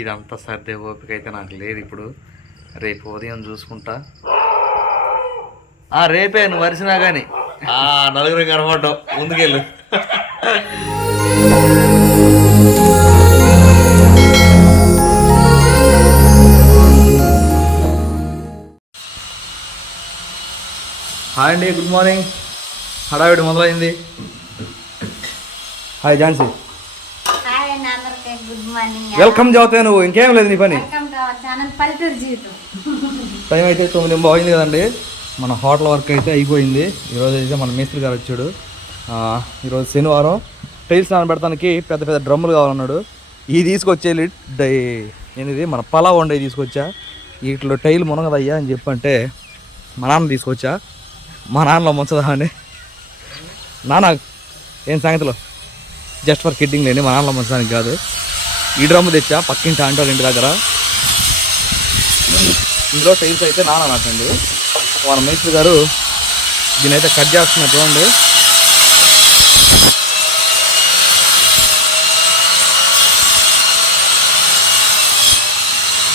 ఇదంతా సర్దే ఓపిక అయితే నాకు లేదు ఇప్పుడు. రేపు ఉదయం చూసుకుంటా. ఆ రేపే నువ్వు వరిసినా కానీ ఆ నలుగురు కనపడ్డావు ముందుకెళ్ళు. హాయ్ అండి గుడ్ మార్నింగ్. హడావిడి మొదలైంది. హాయ్ ఝాన్సీ హాయ్ అండి అందరికీ గుడ్ మార్నింగ్ వెల్కమ్ చదువుతా నువ్వు ఇంకేం లేదు నీ పని? వెల్కమ్ టు అవర్ ఛానల్ పల్లెటూరు జీవితం. టైం అయితే తొమ్మిది అయింది కదండి. మన హోటల్ వర్క్ అయితే అయిపోయింది. ఈరోజు అయితే మన మేస్త్రి గారు వచ్చాడు. ఈరోజు శనివారం. టైల్స్ నానబెడతానికి పెద్ద పెద్ద డ్రమ్ములు కావాలన్నాడు. తీసుకొచ్చేది డై ఏంటిది? మన పలావ్ వండే తీసుకొచ్చా. వీటిలో టైల్ మునగదయ్యా అని చెప్పంటే మా నాన్న తీసుకొచ్చా. మా నాన్నలో ముంచదా అని. నాన్న ఏం సంగతిలో? జస్ట్ ఫర్ కిడ్డింగ్ లేని మా నాన్నలో ముంచడానికి కాదు. ఈ డ్రమ్ తెచ్చా? పక్కింటి ఆంటీ ఇంటి దగ్గర. ఇందులో టైల్స్ అయితే నాన్న నాటండి మన మేస్త్రి గారు దీని అయితే కట్ చేస్తున్నారు చూడండి.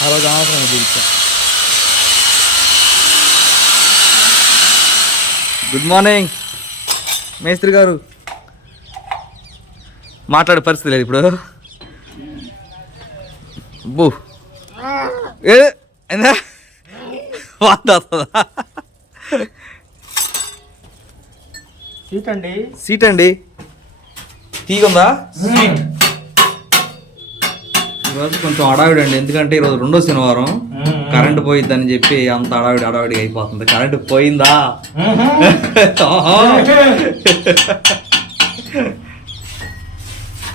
ఆ రోజు అనవసరం గుడ్ మార్నింగ్ మేస్త్రి గారు. మాట్లాడే పరిస్థితి లేదు ఇప్పుడు. బూ. ఏ ఏందా? వాంత వస్తుందా సీట్ అండి సీట్ అండి. తీగుందా? సీట్ ఈరోజు కొంచెం అడావిడి అండి. ఎందుకంటే ఈరోజు రెండో శనివారం. కరెంట్ పోయిద్దని చెప్పి అంత అడావిడి అడావిడి అయిపోతుంది. కరెంట్ పోయిందా? ఆహా.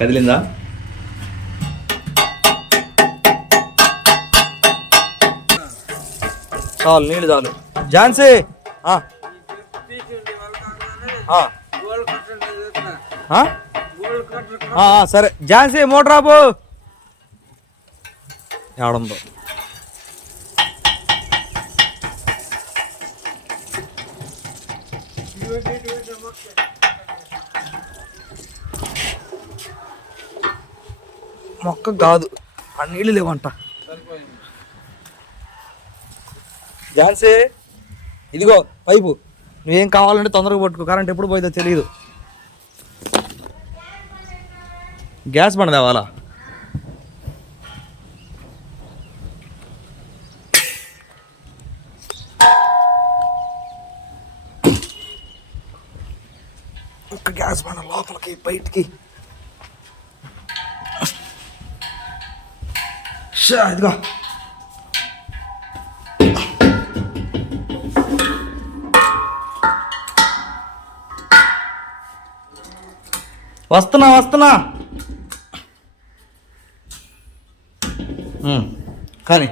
కదిలిందా? చాలు నీళ్ళు చాలు. ఝాన్సీ! సరే. ఝాన్సీ మోటర్ ఆపు. ఏడుందో మొక్క కాదు. ఆ నీళ్ళు లేవంట. ఝాన్సీ ఇదిగో పైపు. నువ్వేం కావాలంటే తొందరగా పట్టుకో. కరెంట్ ఎప్పుడు పోయిందో తెలియదు గ్యాస్ బండ తేవాలా? ఒక్క గ్యాస్ బండ లోపలికి బయటికి. ఇదిగో. వస్తున్నా వస్తున్నా. కానీ.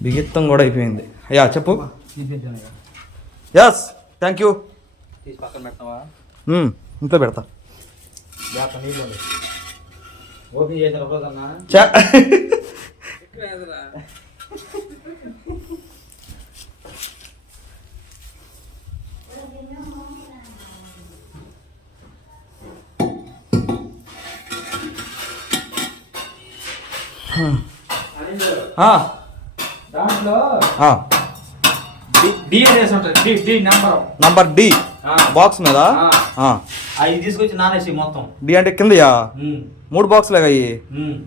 బిగిత్తం కూడా అయిపోయింది. అయ్యా చెప్పు. ఎస్ థ్యాంక్ యూ పక్కన పెడతావా ఇంట్లో పెడతా. ఓపెన్ చేసిన నెంబర్ డి బాక్స్ మీద ఆ. అవి తీసుకొచ్చి నానేసి మొత్తం. డి అంటే కిందయా? మూడు బాక్సులే అయ్యి.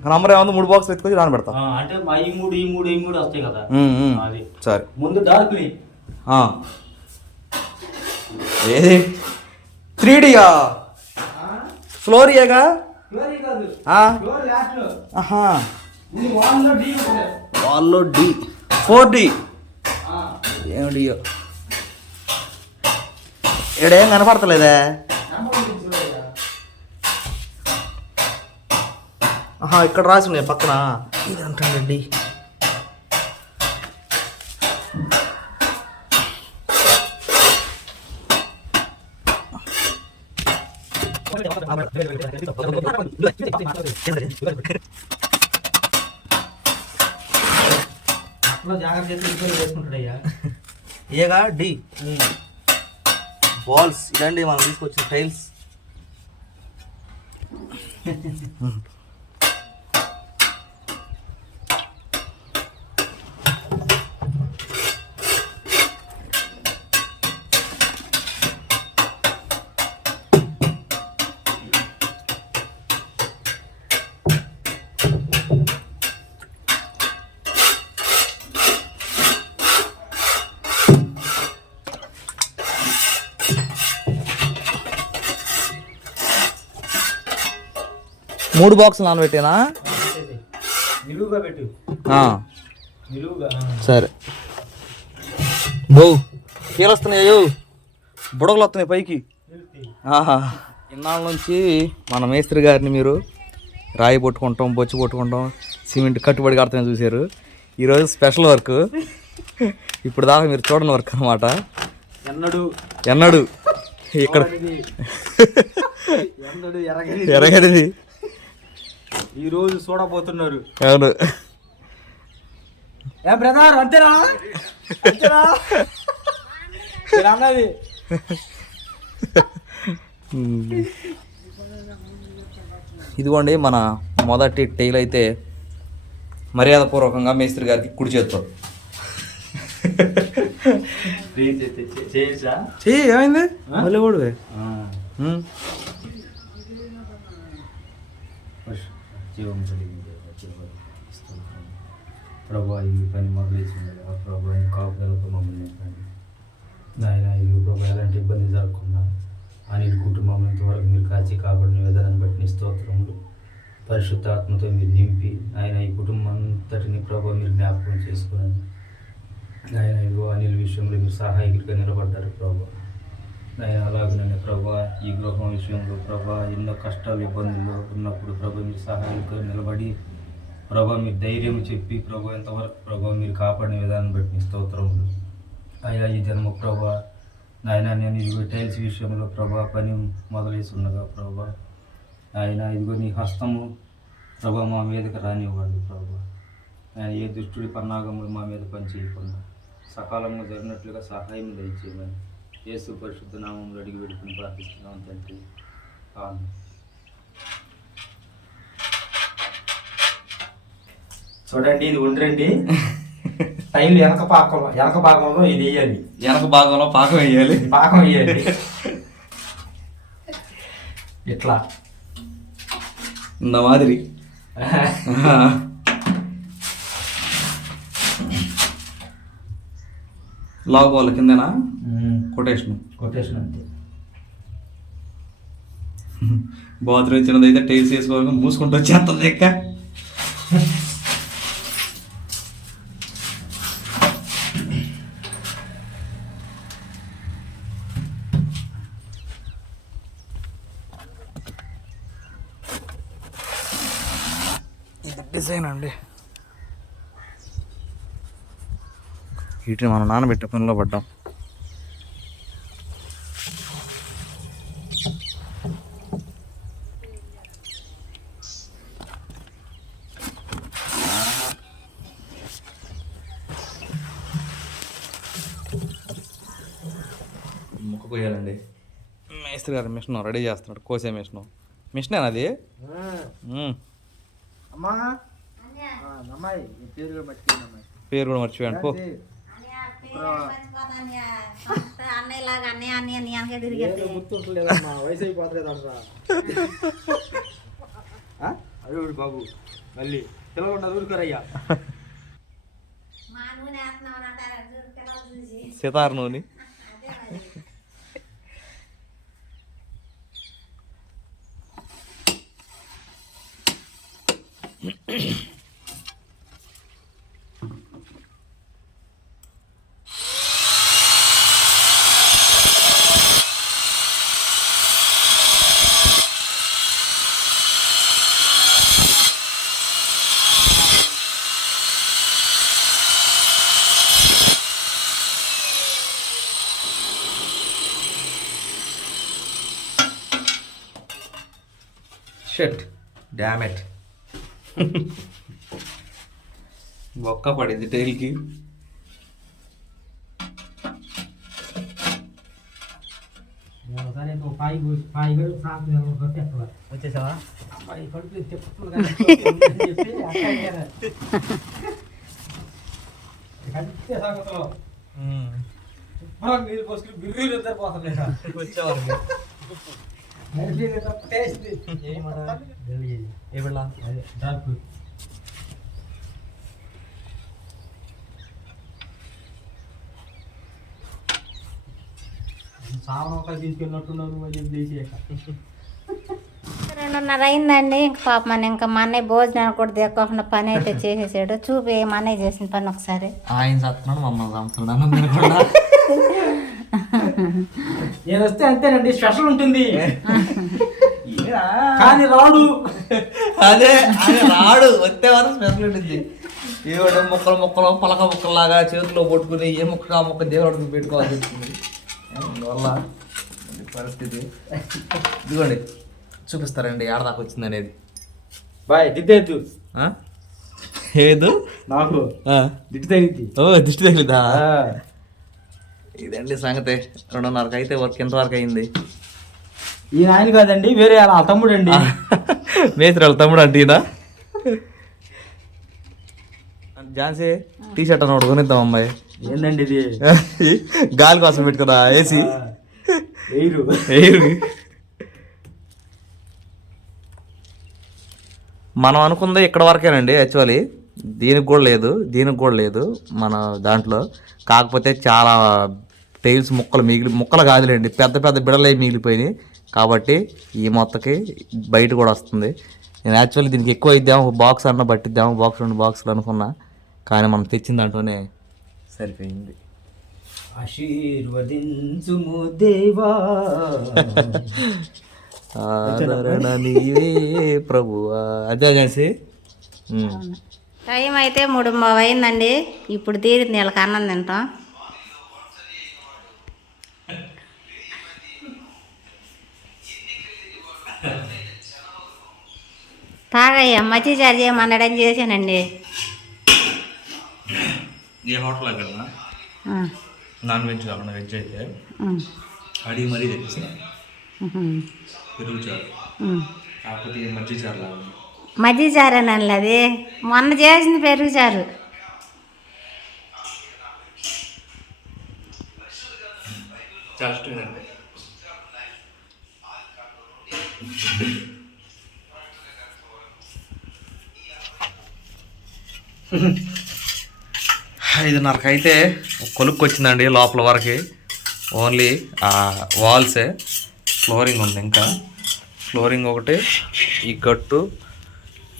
నంబర్ ఏముంది? మూడు బాక్సులు ఎత్తుకొచ్చి నానబెడతా ఆ, అంటే ఈ మూడు ఈ మూడు ఈ మూడు వస్తాయి కదా. సరే. ముందు డార్క్. ఏది? త్రీ డియా ఫ్లోరియాగా కాదు. ఆ, లాస్ట్లో ఆహా ముందు వన్లో డి ఉంటుంది. వాళ్ళు డి. Four D. ఆ, ఏమిటియో ఈడేం కనపడతలేదే. ఆహా ఇక్కడ రాసి ఉన్నాయి పక్కన. ఇది అంటాడండి అట్లా జాగ్రత్త చేసి చేసుకుంటాడయ్యా ఏగా? డి. బాల్స్. ఇదండి మనం తీసుకొచ్చిన టైల్స్. మూడు బాక్సులు నానబెట్టేనా? సరే. బో కీలు వస్తున్నాయో బుడగలు వస్తున్నాయి పైకి. ఆహా. ఇన్నాళ్ళ నుంచి మన మేస్త్రి గారిని మీరు రాయి పట్టుకుంటాం బొచ్చు పట్టుకుంటాం సిమెంట్ కట్టుబడి కడతాం చూశారు. ఈరోజు స్పెషల్ వర్క్. ఇప్పుడు దాకా మీరు చూడని వర్క్ అనమాట ఎన్నడు. ఎన్నడు. ఇక్కడ ఎన్నడు ఎరగడిది ఈ రోజు చూడబోతున్నారు. అవును. ఏ బ్రదర్ అంతేనా? అంతేనా? మీరు అన్నది. ఇదిగోండి మన మొదటి టైల్ అయితే మర్యాదపూర్వకంగా మేస్త్రి గారికి కుడి చేత్తో. చేయొచ్చా చెయ్యి ఏమైంది? మళ్ళీ కూడా జీవం కలిగింది ప్రభా ఈ పని మొదలైంది ప్రభా ఈ కాపుదలతో మమ్మల్ని నింపండి నాయన ఇవి ప్రభా ఎలాంటి ఇబ్బంది జరగకుండా అనిల్ కుటుంబం ఇంతవరకు మీరు కాచి కాపాడిన విధానాన్ని బట్టి స్తోత్రములు. పరిశుద్ధ ఆత్మతో మీరు నింపి ఆయన ఈ కుటుంబం అంతటిని ప్రభు మీరు జ్ఞాపకం చేసుకోండి ఆయన ఇదిగో అనిల్ విషయంలో మీరు సహాయకుడిగా నిలబడ్డారు ప్రభు. నేను అలాగనే ప్రభా ఈ గృహం విషయంలో ప్రభా ఎన్నో కష్టాలు ఇబ్బందుల్లో ఉన్నప్పుడు ప్రభా మీరు సహాయంగా నిలబడి ప్రభా మీరు ధైర్యం చెప్పి ప్రభా ఎంతవరకు ప్రభా మీరు కాపాడిన విధానం బట్టి మీ స్తోత్రములు. అయ్యా ఈ జన్మ ప్రభా నాయన నేను ఇదిగో టైల్స్ విషయంలో ప్రభా పని మొదలేసి ప్రభా ఆయన ఇదిగో నీ హస్తము ప్రభా మా మీదకి రానివ్వండి ప్రభా. ఆయన ఏ దుష్టుడి పన్నాగములు మా మీద పనిచేయకుండా సకాలంలో జరిగినట్లుగా సహాయం దయచేయమని యేసు పరిశుద్ధ నామంలో అడిగి పెట్టుకుని ప్రార్థిస్తున్నాం తండ్రి. చూడండి ఇది ఉండరండి టైం వెనక పాకం వెనక భాగంలో ఇది వేయాలి. వెనక భాగంలో పాకం వేయాలి. పాకం వేయాలి. ఇట్లా. ఇంత మాదిరి. లావు బాల్ కిందనా? కొటేషన్ కొటేషన్ అంతే. బాత్రూమ్ చిన్నదైతే టైల్స్ వేసుకోవాలి మూసుకుంటూ వచ్చేస్తుంది ఎక్క ఇది డిజైన్ అండి. వీటిని మనం నానబెట్టే పనిలో పడ్డాం. ముక్క కొయ్యాలండి మేస్త్రి గారు మిషన్ రెడీ చేస్తున్నాడు కోసే మిషన్. మిషన్ అది? మ్మ్. అమ్మా. అమ్మాయి పేరు కూడా మర్చిపోయాను పో. బాబు మళ్ళీ. పిల్లలు ఊరుకోరయ్యా. సితార్ నూనె. ഷെറ്റ് ഡാമറ്റ് బొక్క పడింది టైల్కి. వచ్చేసావా? నీళ్ళు పోసుకుని బిర్రీలు ఇద్దరు పోతున్నాయి ఇక. వచ్చేవారికి బిర్రీలు తప్ప టేస్ట్. ఏమన్నా? బిర్రీ. ఏ బిళ్ళ అదే, డార్క్. సావన ఒక తీసుకెళ్ళినట్టున్నావు నువ్వు అని చెప్పి లేచేయక. రెండున్నర అయిందండి ఇంక పాప మన ఇంకా మా అన్నయ్య భోజనాలు కూడా దేక్కోకుండా పని అయితే చేసేసాడు చూపి మా అన్నయ్య చేసిన పని ఒకసారి ఆయన చస్తున్నాడు మమ్మల్ని చంపుతున్నాడు అన్నం తినకుండా నేను వస్తే అంతేనండి స్పెషల్ ఉంటుంది. కానీ రాడు. అదే రాడు. వచ్చే వరకు స్పెషల్ ఉంటుంది. ఏవాడు ముక్కలు ముక్కలు పలక ముక్కలాగా చేతిలో పట్టుకుని ఏ ముక్క ఆ ముక్క దేవుడికి పెట్టుకోవాల్సి వచ్చింది అందువల్ల పరిస్థితి. ఇదిగోండి చూపిస్తారండి ఏడదాకా వచ్చింది అనేది బాయ్ దిద్దేద్దు ఆ? ఏదు? నాకు. ఆ. దిట్టు తగ్గిద్ది ఓ దిష్టి తగిలిదా? ఇదండి సంగతి? రెండున్నరకు అయితే వర్క్ ఎంత వరకు అయింది ఈ నాయన కాదండి వేరే వాళ్ళ తమ్ముడు అండి మేస్త్రి వాళ్ళ తమ్ముడు అంటే ఈయన? ఝాన్సీ టీ షర్ట్ అని ఒకటి కొనిద్దాం అమ్మాయి. ఏందండి ఇది? గాలి కోసం పెట్టుకున్నా ఏసీ? ఎయిరు. మనం అనుకుంది ఇక్కడ వరకేనండి యాక్చువల్లీ. దీనికి కూడా లేదు దీనికి కూడా లేదు మన దాంట్లో. కాకపోతే చాలా టైల్స్ ముక్కలు మిగిలి ముక్కలు కాదులేండి పెద్ద పెద్ద బిడలే మిగిలిపోయినాయి. కాబట్టి ఈ మొత్తకి బయట కూడా వస్తుంది. నేను యాక్చువల్లీ దీనికి ఎక్కువ ఇద్దాము ఒక బాక్స్ అన్న పట్టిద్దాము బాక్స్ రెండు బాక్సులు అనుకున్నా. కానీ మనం తెచ్చిన దాంట్లోనే సరిపోయింది. ఆశీర్వదించుము దేవా. నీవే ప్రభువా. అదే చేసి టైం అయితే మూడు అయిందండి ఇప్పుడు తీరింది వీళ్ళకి అన్నం తింటాం. తాగయ్యా మజ్జి చారు చేయమన్నాడని చేశానండి. ఏ హోటల్ ఆ, నాన్ వెజ్ కాకుండా వెజ్ అయితే అడిగి మరీ తెప్పిస్తాను పెరుగు చారు. కాకపోతే మజ్జి చారు లాగా మజ్జి చారేనండి అది. మొన్న చేసింది పెరుగు చారు. ఐదున్నరకు అయితే కొలుక్కు వచ్చిందండి లోపల వరకు. ఓన్లీ ఆ వాల్సే. ఫ్లోరింగ్ ఉంది ఇంకా. ఫ్లోరింగ్ ఒకటి ఈ గట్టు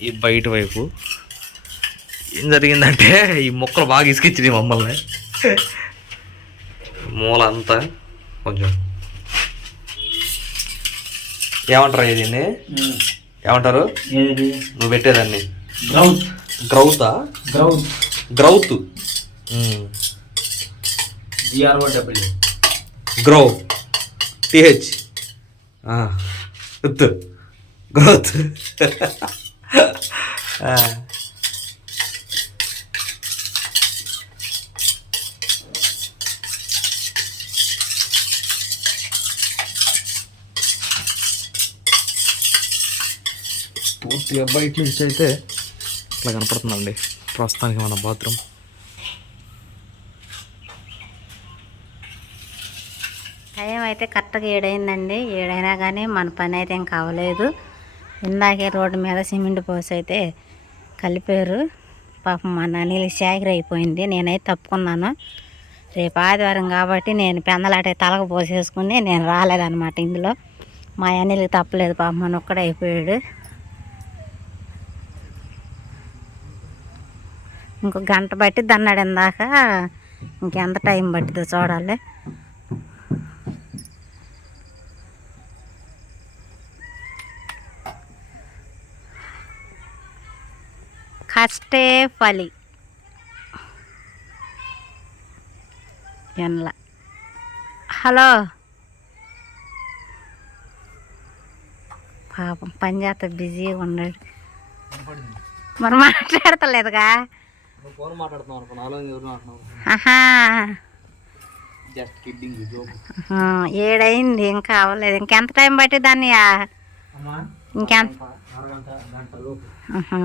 ఈ బయట వైపు. ఏం జరిగిందంటే ఈ మొక్కలు బాగా ఇసుకిచ్చినాయి మమ్మల్ని. మూల అంతా కొంచెం. ఏమంటారు దీన్ని? ఏమంటారు? నువ్వు పెట్టేదాన్ని. Growth. గ్రౌతా? Growth. Growth. Grow. T H growth. పూర్తిగా బయట నుంచి అయితే ఇట్లా కనపడుతుందండి. ప్రస్తుతానికి మన బాత్రూమ్. టైం అయితే కరెక్ట్గా ఏడైందండి. ఏడైనా కానీ మన పని అయితే ఏం అవ్వలేదు ఇందాకే రోడ్డు మీద సిమెంట్ పోసి అయితే కలిపారు. పాపం మా నాన్నీళ్ళు శాఖరి అయిపోయింది నేనైతే తప్పుకున్నాను. రేపు ఆదివారం కాబట్టి నేను పెందలాటే తలకు పోసేసుకుని నేను రాలేదన్నమాట ఇందులో. మా అన్నీలకి తప్పలేదు పాపం మన ఒక్కడే అయిపోయాడు. ఇంకో గంట బట్టి దన్నాడు ఇందాక. ఇంకెంత టైం పట్టిందో చూడాలి. కష్టే ఫలి ఎన్ల. హలో. పాపం పని చేత బిజీగా ఉన్నాడు. మరి మాట్లాడతలేదుగా? ఏడైంది ఇంకా అవ్వలేదు ఇంకెంత టైం పట్టి దాన్ని ఇంకెంత అరగంట గంట లోపు ఆహా.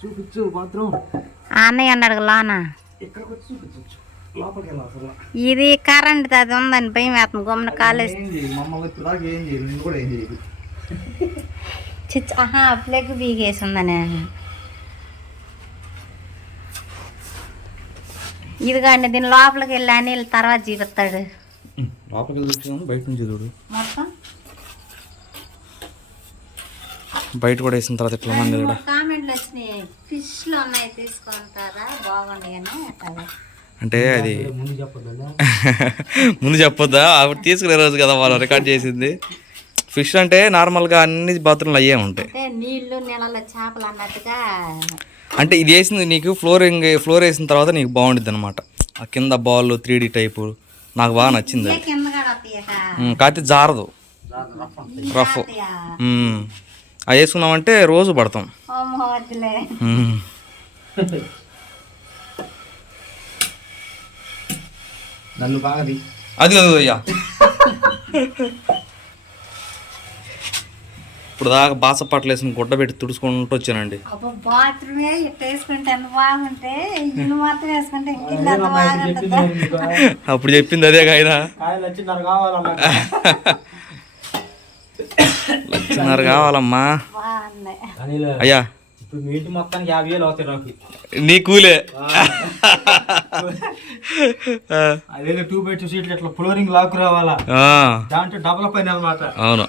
చూపించు బాత్రూమ్. ఆ అన్నయ్య అన్నాడు లోన. ఇది కరెంట్ అది ఉందని భయం వేస్తుంది. గమ్మున కాలేజ్ ఏం చేయి? మమ్మల్ని ఇప్పుడు దాకా ఏం చేయరు నేను కూడా ఏం చేయదు చిచ్ ఆహా ప్లగ్ బీగేసి ఉందనే ఇదిగోండి దీని లోపలికి వెళ్ళి అనిల్ తర్వాత చూపిస్తాడు. లోపలికి వెళ్ళి బయట నుంచి చూడు. మొత్తం? బయట కూడా వేసిన తర్వాత ఎట్లా ఉంది ఇక్కడ వచ్చినాయి ఫిష్లు ఉన్నాయి తీసుకుంటారా? అంటే అది ముందు చెప్పొద్దా? అప్పుడు తీసుకునే రోజు కదా వాళ్ళు రికార్డ్ చేసింది. ఫిష్ అంటే నార్మల్గా అన్ని బాత్రూమ్లు అయ్యే ఉంటాయి. నీళ్ళు నీళ్ళలో చేపలు అన్నట్టుగా. అంటే ఇది వేసింది నీకు ఫ్లోరింగ్ ఫ్లోర్ వేసిన తర్వాత నీకు బాగుంటుంది అనమాట ఆ కింద బాల్ త్రీ డీ టైపు నాకు బాగా నచ్చింది కాకపోతే జారదు. రఫ్ అది వేసుకున్నామంటే రోజు పడతాం. నన్ను బాగా అది అయ్యా. ఇప్పుడు దాకా బాస పట్టలు వేసుకుని గుడ్డ పెట్టి తుడుచుకుంటూ వచ్చానండి. బాత్రూమే బాగుంటే ఇల్లు మాత్రం వేసుకుంటే అప్పుడు చెప్పింది అదే కావాలన్నా లక్షన్నర కావాలమ్మా. అయ్యా. ఇప్పుడు మొత్తానికి యాభై వేలు అవుతాయి నాకు. నీ కూలే. అదే టూ బై టూ సీట్లు ఇట్లా ఫ్లోరింగ్ లాక్ రావాలా? ఆ, దాంట్లో డబల్ పైన అనమాట. అవును.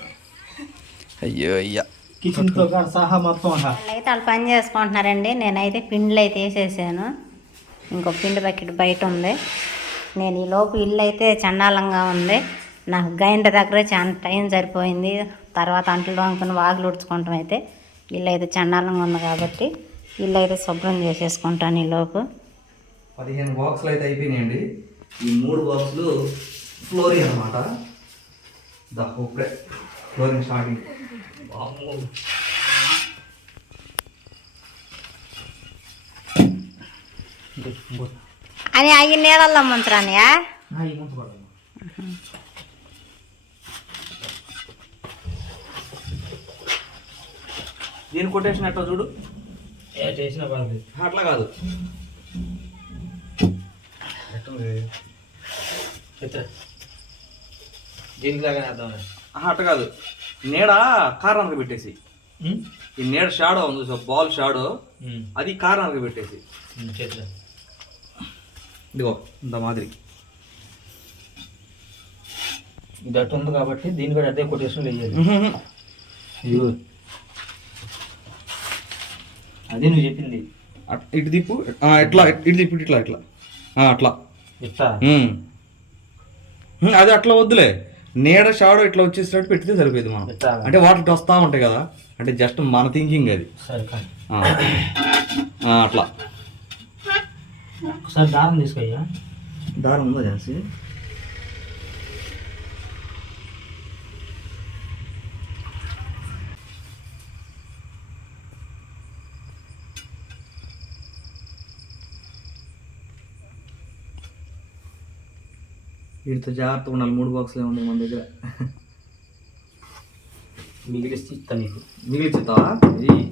అయ్యో అయ్యా. కిచెన్తో సహా మొత్తం. వాళ్ళైతే వాళ్ళు పని చేసుకుంటున్నారండి. నేనైతే పిండిలు అయితే వేసేసాను. ఇంకో పిండి బకెట్ బయట ఉంది. నేను ఈ లోపు ఇల్లు అయితే చండాలంగా ఉంది. నాకు గ్రైండర్ దగ్గర చాలా టైం సరిపోయింది. తర్వాత అంట్లు దొంగకుని వాగులు ఉడుచుకుంటాం అయితే. ఇల్లు అయితే చండాలంగా ఉంది కాబట్టి ఇల్లు అయితే శుభ్రం చేసేసుకుంటాను ఈ లోపు. పదిహేను బాక్సులు అయితే అయిపోయినాయండి. ఈ మూడు బాక్సులు ఫ్లోరింగ్ అనమాట ఇప్పుడే ఫ్లోరింగ్ స్టార్టింగ్. అని అవి నీళ్ళల్లో ముంచరానియా? దీని కొటేషన్ ఎట్లా చూడు? చేసినా అట్లా కాదు. ఆహా, అట్లా కాదు. నీడ కార్నర్కి పెట్టేసి. ఈ నీడ షాడో ఉంది సో బాల్ షాడో. అది కార్నర్కి పెట్టేసి. ఇదిగో ఇంత మాదిరి. ఇది అటు ఉంది కాబట్టి దీని కూడా అదే కొటేషన్ వేయాలి. అదే నువ్వు చెప్పింది. ఇటు దిప్పు ఆ, ఇట్లా ఇటు దిప్పు ఇట్లా ఇట్లా. అట్లా. ఇట్లా? అది అట్లా వద్దులే. నీడ షాడో ఇట్లా వచ్చేసినట్టు పెడితే సరిపోయింది మనం అంటే వాటర్ వస్తూ ఉంటాయి కదా. అంటే జస్ట్ మన థింకింగ్ అది. అట్లా. ఒకసారి దారం తీసుకొయ్యా? దారం ఉందా జాన్సీ వీటితో జాగ్రత్తగా ఉండాలి. మూడు బాక్సులే ఉన్నాయి మన దగ్గర. మిగిలిస్తే ఇస్తా నీకు. మిగిలిచ్చుతావా ఈ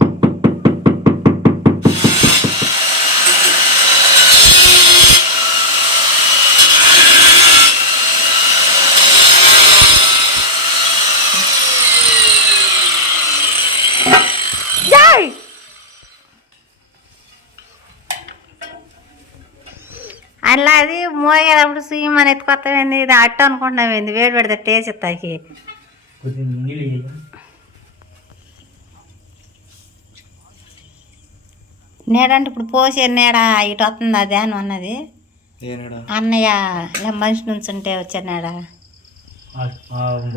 అలా అది సుయ్యం అని ఎత్తుకొస్తామైంది ఇది అట్టు అనుకుంటున్నామైంది వేడి పెడితే టేస్ట్ ఇస్తాకి. నేడంటే ఇప్పుడు పోసే నీడ ఇటు వస్తుంది అదే అని అన్నది అన్నయ్య ఇలా మనిషి నుంచి ఉంటే వచ్చే నీడ.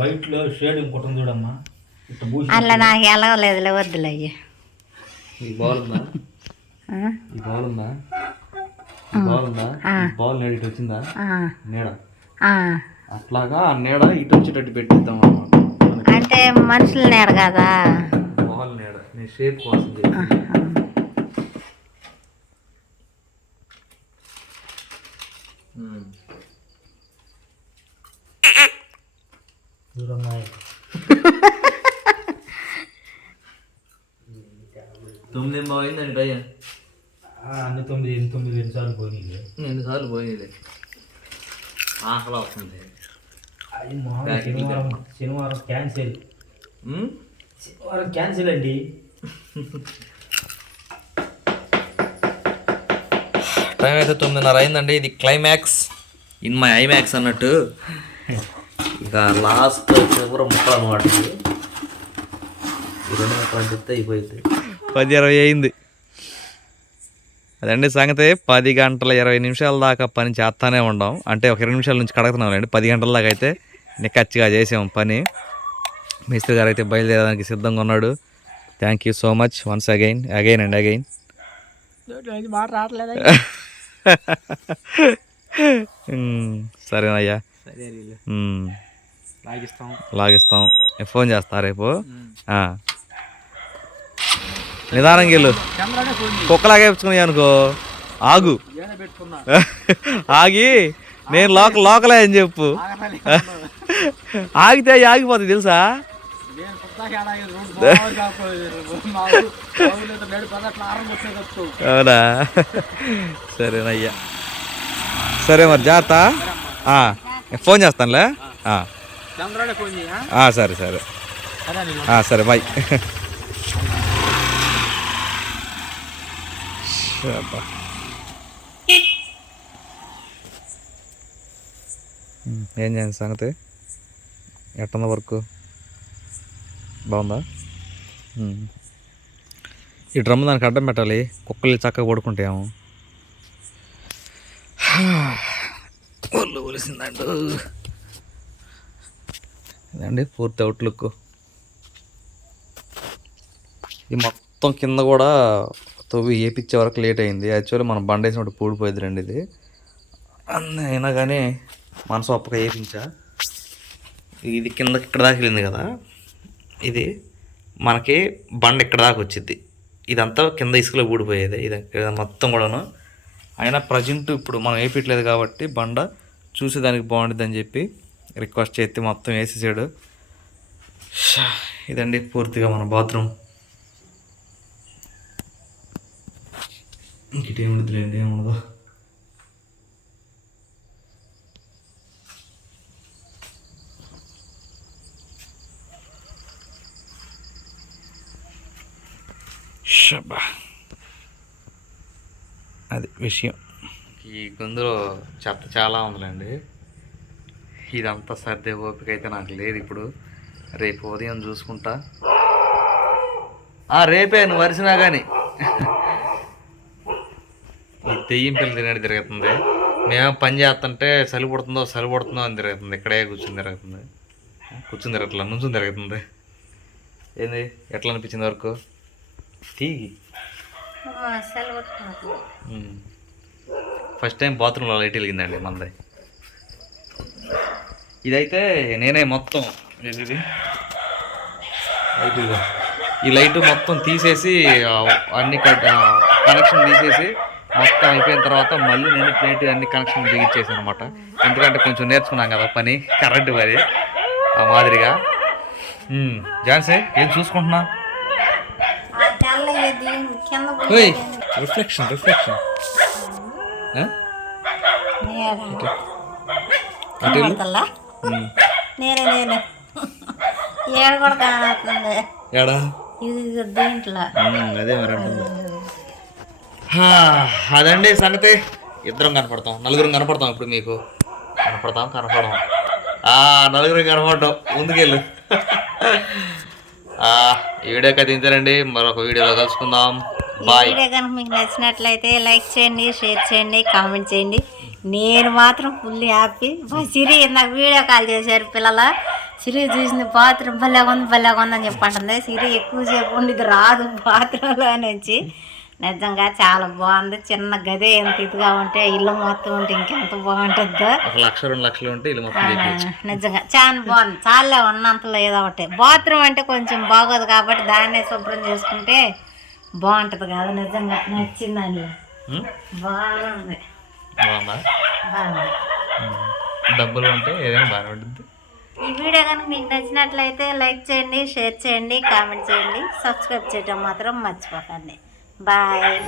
వైట్లో షేడ్ ఇంకోటి ఉంది చూడమ్మా. ఇట్లా పూసి అలా నాకు ఎలగలేదులే వద్దులే అయ్యి. ఈ బాల్ నేడ ఇటు వచ్చిందా? ఆ, నీడ? ఆ. అట్లాగా ఆ నీడ ఇటు వచ్చేటట్టు పెట్టిద్దాం అన్నమాట అంటే మనుషుల నీడ కదా? బాల్ నీడ. నేను షేప్ కోసం. ఉమ్. తొమ్మిది టైం అన్ని తొమ్మిది ఎన్ని తొమ్మిది ఎన్నిసార్లు పోనీలే. ఎన్నిసార్లు పోయింది ఆకలి అవుతుంది. అది మామూలు శనివారం శనివారం క్యాన్సిల్? శనివారం క్యాన్సిల్ అండి. టైం అయితే తొమ్మిదిన్నర అయిందండి. ఇది క్లైమాక్స్ ఇన్ మై ఐమాక్స్ అన్నట్టు. ఇక లాస్ట్ చివరి ముక్కలు అనమాట. ఈ రెండు ముక్కలు చెప్తే అయిపోయింది. పది ఇరవై అయింది. అదండి సంగతి పది గంటల ఇరవై నిమిషాల దాకా పని చేస్తానే ఉన్నాం అంటే ఒక ఇరవై నిమిషాల నుంచి కడుగుతున్నాం అండి పది గంటల దాకా అయితే నిక్కచ్చిగా చేసాం పని. మిస్త్రి గారు అయితే బయలుదేరడానికి సిద్ధంగా ఉన్నాడు. Thank you so much once again again and again. సరేనయ్యా. లాగిస్తాం. లాగిస్తాం. నేను ఫోన్ చేస్తా రేపు. నిదానంగా వెళ్ళు. కుక్కలాగే ఇచ్చుకుని అనుకో. ఆగు. ఆగి నేను లోకల్ లోకలే అని చెప్పు. ఆగితే ఆగిపోతుంది తెలుసా? అవునా? సరేనయ్యా సరే మరి జాగ్రత్త. ఫోన్ చేస్తానులే. సరే సరే. సరే నేను ఆ, అబ్బా. Hmm, ఏం చేయండి సంగతి? ఎట్టుందా వర్క్ బాగుందా? Hmm. ఈ డ్రమ్ దానికి అడ్డం పెట్టాలి. కుక్కలు చక్కగా పడుకుంటాము ఒళ్ళు ఒలిసిందండు ఇదండి పూర్తి అవుట్లుక్ ఇది మొత్తం కింద కూడా తవ్వి వేపించే వరకు లేట్ అయింది. యాక్చువల్లీ మనం బండ వేసినప్పుడు పూడిపోయింది రండి ఇది అయినా కానీ మనసు అప్పక ఏపించా. ఇది కిందకి ఇక్కడ దాకా వెళ్ళింది కదా. ఇది మనకి బండ ఇక్కడ దాకా వచ్చింది ఇదంతా కింద ఇసుకలో ఊడిపోయేది. ఇది మొత్తం కూడాను. అయినా ప్రజెంట్ ఇప్పుడు మనం వేపించలేదు కాబట్టి బండ చూసేదానికి బాగుంటుంది అని చెప్పి రిక్వెస్ట్ చేస్తే మొత్తం వేసేసాడు. ఇదండి పూర్తిగా మన బాత్రూమ్. ఇంకటి ఉండదులేండి ఏముండదు షబ్బా అది విషయం ఈ గొంతులో చెత్త చాలా ఉందిలేండి ఇదంతా సర్దే ఓపిక అయితే నాకు లేదు ఇప్పుడు రేపు ఉదయం చూసుకుంటా రేపే నువ్వు వరిసినా కానీ దెయ్యం పిల్లలు తినట్టు తిరుగుతుంది మేము పని చేస్తుంటే చలి పుడుతుందో చలి పుడుతుందో అని తిరుగుతుంది ఇక్కడే కూర్చుని తిరుగుతుంది కూర్చుని తిరగట్లా నుంచుని తిరుగుతుంది ఏంది? ఎట్లా అనిపించింది వరకు? తీగి ఫస్ట్ టైం బాత్రూంలో లైట్ వెలిగిందండి మనది. ఇదైతే నేనే మొత్తం. ఇది? ఈ లైట్ మొత్తం తీసేసి అన్ని కనెక్షన్ తీసేసి మొత్తం అయిపోయిన తర్వాత మళ్ళీ నేను ప్లేట్ అన్ని కనెక్షన్ బిగించేసాను అనమాట ఎందుకంటే కొంచెం నేర్చుకున్నాం కదా పని కరెంట్ మరి ఆ మాదిరిగా. ఝాన్సీ ఏం చూసుకుంటున్నా? రిఫ్లెక్షన్ రిఫ్లెక్షన్ కనబడతల్లా నేనే? నేనే ఏడ కూడా కానవుతుంది ఏడా? ఇది దీంట్లో. అదే మరి అదండి సంగతి. ఇద్దరం కనపడతాం నలుగురం కనపడతాం ఇప్పుడు మీకు. కనపడతాం కనపడతాం. ఆ నలుగురం కనపడటం ముందుకెళ్ళు. ఆ, ఈ వీడియో కదించారండి మరొక వీడియోలో కలుసుకుందాం. బాయ్ వీడియో కనుక మీకు నచ్చినట్లయితే లైక్ చేయండి షేర్ చేయండి కామెంట్ చేయండి. నేను మాత్రం ఫుల్ హ్యాపీ. మా సిరి నాకు వీడియో కాల్ చేశారు పిల్లల. సిరి చూసింది బాత్రూమ్ భలే ఉంది భలే ఉంది అని చెప్పంటుంది సిరి ఎక్కువసేపు ఉండిది రాదు బాత్రూంలో నుంచి. నిజంగా చాలా బాగుంది. చిన్న గదే ఎంత ఇదిగా ఉంటే ఇల్లు మొత్తం ఉంటే ఇంకెంత బాగుంటుందో. ఒక లక్ష రెండు లక్షలు ఉంటే ఇల్లు మొత్తం నిజంగా చాలా బాగుంది. చాలే ఉన్నంతలో ఏదో ఒకటి. బాత్రూమ్ అంటే కొంచెం బాగోదు కాబట్టి దాన్నే శుభ్రం చేసుకుంటే బాగుంటుంది కదా నిజంగా. నచ్చిందని బాగుంది. బాగుందా? బాగుంది. డబ్బులు ఉంటే ఏదైనా బాగానే ఉంటుంది ఈ వీడియో కనుక మీకు నచ్చినట్లయితే లైక్ చేయండి షేర్ చేయండి కామెంట్ చేయండి. సబ్స్క్రైబ్ చేయడం మాత్రం మర్చిపోకండి. bye